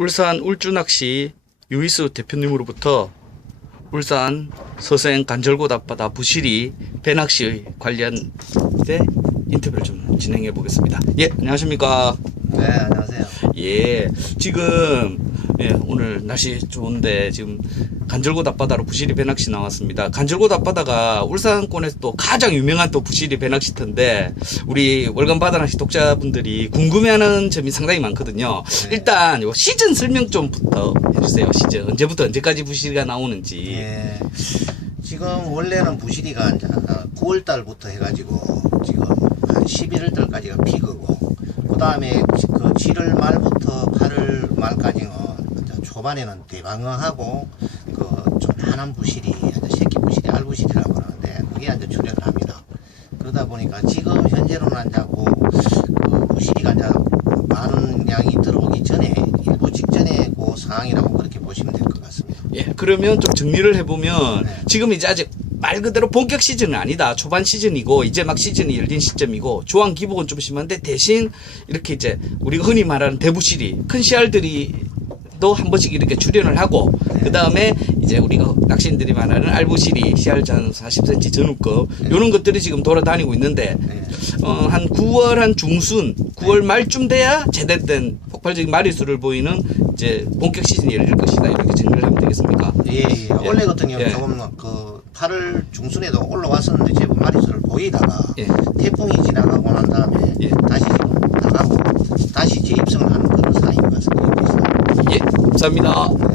울산 울주낚시 유이스 대표님으로부터 울산 서생 간절곶 앞바다 부시리 배낚시 관련 때 인터뷰를 좀 진행해 보겠습니다. 예, 안녕하십니까. 네, 안녕하세요. 예, 지금 예, 오늘 날씨 좋은데 지금 간절곶 앞바다로 부시리 배낚시 나왔습니다. 간절곶 앞바다가 울산권에서 또 가장 유명한 또 부시리 배낚시터인데 우리 월간 바다낚시 독자분들이 궁금해하는 점이 상당히 많거든요. 네. 일단 요 시즌 설명 좀부터 해주세요. 시즌 언제부터 언제까지 부시리가 나오는지. 예. 지금 원래는 부시리가 이제 9월 달부터 해가지고 지금 한 11월 달까지가 피크고 그 다음에 그 7월 말부터 8월 말까지는 이제 초반에는 대방어하고 그좀 부시리, 이제 새끼 부시리, 알 부시리라고 그러는데 그게 이제 출연을 합니다. 그러다 보니까 지금 현재로는 이제 그, 그 부시리가 이제 많은 양이 들어오기 전에 일부 직전에 그 상황이라고 그렇게 보시면 될 것 같습니다. 예, 그러면 좀 정리를 해보면 네. 지금 이제 아직 말 그대로 본격 시즌은 아니다. 초반 시즌이고 이제 막 시즌이 열린 시점이고 조항 기복은 좀 심한데 대신 이렇게 이제 우리가 흔히 말하는 대부시리 큰 씨알들이 또 한 번씩 이렇게 출연을 하고 그 다음에 이제 우리가 낚시인들이 말하는 알부시리 한 40cm 전후급 이런 것들이 지금 돌아다니고 있는데 네. 어, 한 9월 한 중순, 9월 말쯤 돼야 제대로 된 폭발적인 마리수를 보이는 이제 본격 시즌이 열릴 것이다. 이렇게 정리를 하면 되겠습니까? 예, 예. 원래 같은 경우 예. 조금 그 8월 중순에도 올라왔었는데 제법 마리수를 보이다가 예. 태풍이 지나가고 난 다음에 예. 다시 지금 나가고 다시 재입성을 하는 그런 상황인 것 같습니다. 예, 감사합니다.